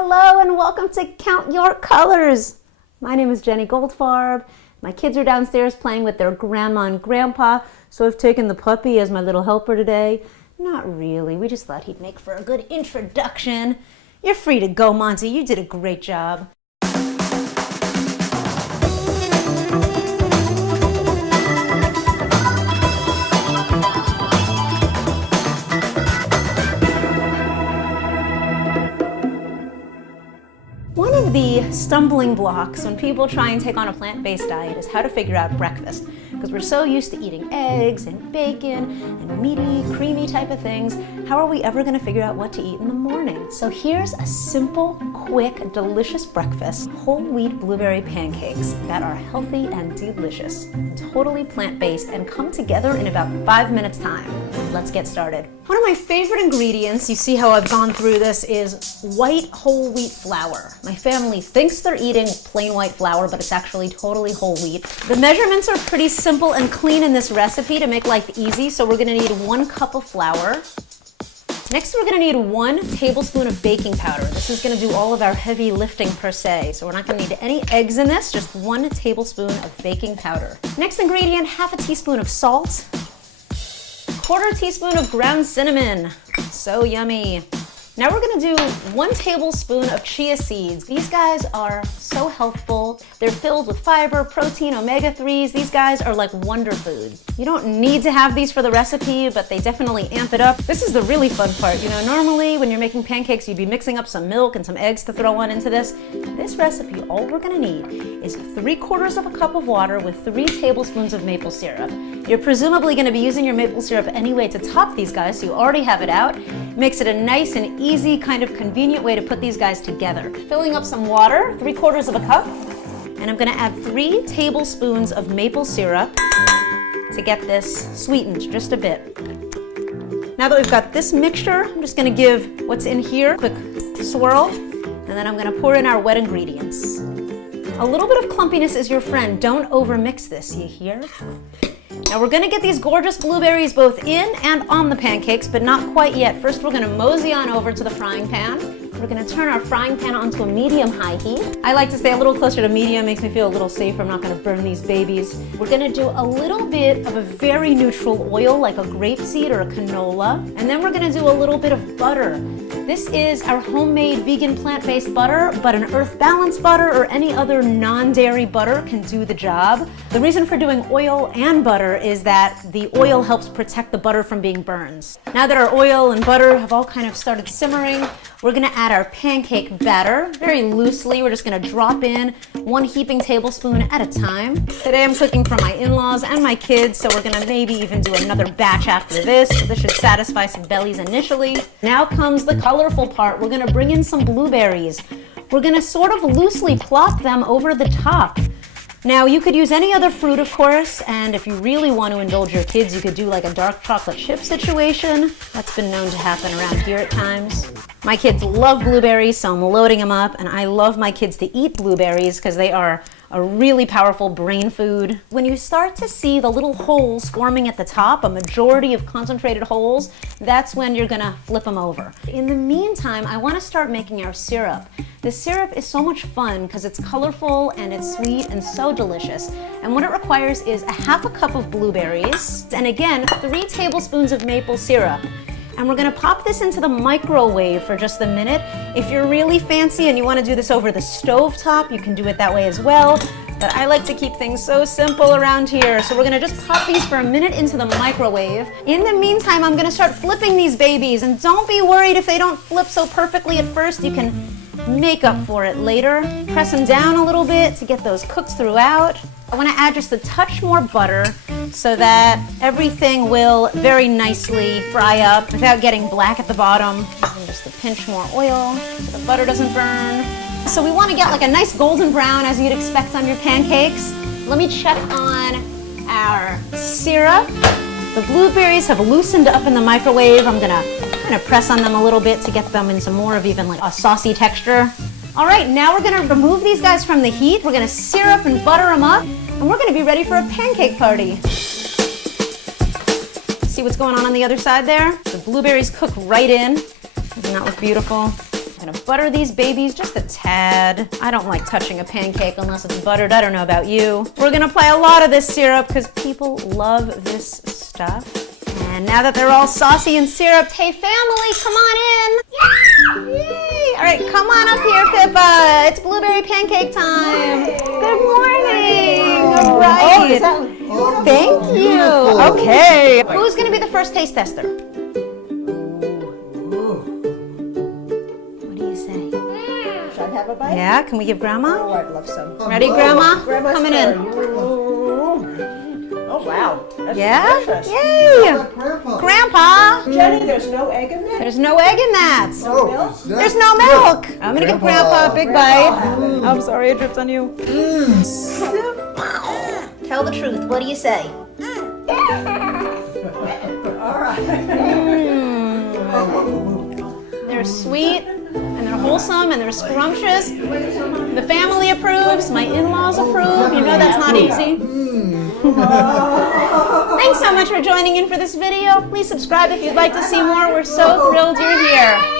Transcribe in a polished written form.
Hello and welcome to Count Your Colors. My name is Jenny Goldfarb. My kids are downstairs playing with their grandma and grandpa, so I've taken the puppy as my little helper today. Not really, we just thought he'd make for a good introduction. You're free to go, Monty. You did a great job. One of the stumbling blocks when people try and take on a plant-based diet is how to figure out breakfast, because we're so used to eating eggs and bacon and meaty, creamy type of things. How are we ever going to figure out what to eat in the morning? So here's a simple, quick, delicious breakfast: whole wheat blueberry pancakes that are healthy and delicious, totally plant-based, and come together in about 5 minutes time. Let's get started. One of my favorite ingredients, you see how I've gone through this, is white whole wheat flour. My family thinks they're eating plain white flour, but it's actually totally whole wheat. The measurements are pretty simple and clean in this recipe to make life easy. So we're gonna need 1 cup of flour. Next, we're gonna need 1 tablespoon of baking powder. This is gonna do all of our heavy lifting per se. So we're not gonna need any eggs in this, just 1 tablespoon of baking powder. Next ingredient, half a teaspoon of salt, 1/4 teaspoon of ground cinnamon. So yummy. Now we're gonna do 1 tablespoon of chia seeds. These guys are so healthful. They're filled with fiber, protein, omega-3s. These guys are like wonder food. You don't need to have these for the recipe, but they definitely amp it up. This is the really fun part. You know, normally when you're making pancakes, you'd be mixing up some milk and some eggs to throw on into this. This recipe, all we're gonna need is 3/4 of a cup of water with 3 tablespoons of maple syrup. You're presumably gonna be using your maple syrup anyway to top these guys, so you already have it out. Makes it a nice and easy, kind of convenient way to put these guys together. Filling up some water, 3/4 of a cup, and I'm gonna add 3 tablespoons of maple syrup to get this sweetened just a bit. Now that we've got this mixture, I'm just gonna give what's in here a quick swirl, and then I'm gonna pour in our wet ingredients. A little bit of clumpiness is your friend. Don't overmix this, you hear? Now we're gonna get these gorgeous blueberries both in and on the pancakes, but not quite yet. First, we're gonna mosey on over to the frying pan. We're gonna turn our frying pan onto a medium-high heat. I like to stay a little closer to medium, makes me feel a little safer. I'm not gonna burn these babies. We're gonna do a little bit of a very neutral oil, like a grapeseed or a canola. And then we're gonna do a little bit of butter. This is our homemade vegan plant-based butter, but an earth balanced butter or any other non-dairy butter can do the job. The reason for doing oil and butter is that the oil helps protect the butter from being burned. Now that our oil and butter have all kind of started simmering, we're gonna add our pancake batter very loosely. We're just gonna drop in 1 heaping tablespoon at a time. Today I'm cooking for my in-laws and my kids, so we're gonna maybe even do another batch after this. This should satisfy some bellies initially. Now comes the colorful part. We're gonna bring in some blueberries. We're gonna sort of loosely plop them over the top. Now, you could use any other fruit, of course, and if you really want to indulge your kids, you could do like a dark chocolate chip situation. That's been known to happen around here at times. My kids love blueberries, so I'm loading them up, and I love my kids to eat blueberries because they are a really powerful brain food. When you start to see the little holes forming at the top, a majority of concentrated holes, that's when you're gonna flip them over. In the meantime, I wanna start making our syrup. The syrup is so much fun because it's colorful and it's sweet and so delicious. And what it requires is a 1/2 cup of blueberries, and again, 3 tablespoons of maple syrup. And we're gonna pop this into the microwave for just a minute. If you're really fancy and you wanna do this over the stove top, you can do it that way as well. But I like to keep things so simple around here. So we're gonna just pop these for a minute into the microwave. In the meantime, I'm gonna start flipping these babies. And don't be worried if they don't flip so perfectly at first. You can make up for it later. Press them down a little bit to get those cooked throughout. I wanna add just a touch more butter so that everything will very nicely fry up without getting black at the bottom. And just a pinch more oil so the butter doesn't burn. So we wanna get like a nice golden brown as you'd expect on your pancakes. Let me check on our syrup. The blueberries have loosened up in the microwave. I'm gonna kind of press on them a little bit to get them into more of even like a saucy texture. All right, now we're gonna remove these guys from the heat. We're gonna syrup and butter them up, and we're gonna be ready for a pancake party. See what's going on the other side there? The blueberries cook right in. Doesn't that look beautiful? I'm gonna butter these babies just a tad. I don't like touching a pancake unless it's buttered. I don't know about you. We're gonna apply a lot of this syrup because people love this stuff. And now that they're all saucy and syruped, hey family, come on in. Yeah! Yay! All right, come on up here, Pippa. It's blueberry pancake time. Good morning. All right. Thank you. Okay. Who's gonna be the first taste tester? What do you say? Should I have a bite? Yeah, can we give Grandma? Oh, I'd love some. Ready, Grandma? Grandma's Coming in. Oh, wow. That's Yeah? delicious. Yay! Grandpa! Jenny, there's no egg in there? There's no egg in that. Milk? There's no milk. I'm gonna give Grandpa a big bite. I'm sorry, it dripped on you. Tell the truth. What do you say? All right. They're sweet, and they're wholesome, and they're scrumptious. The family approves. My in-laws approve. You know that's not easy. Thanks so much for joining in for this video. Please subscribe if you'd like to see more. We're so thrilled you're here.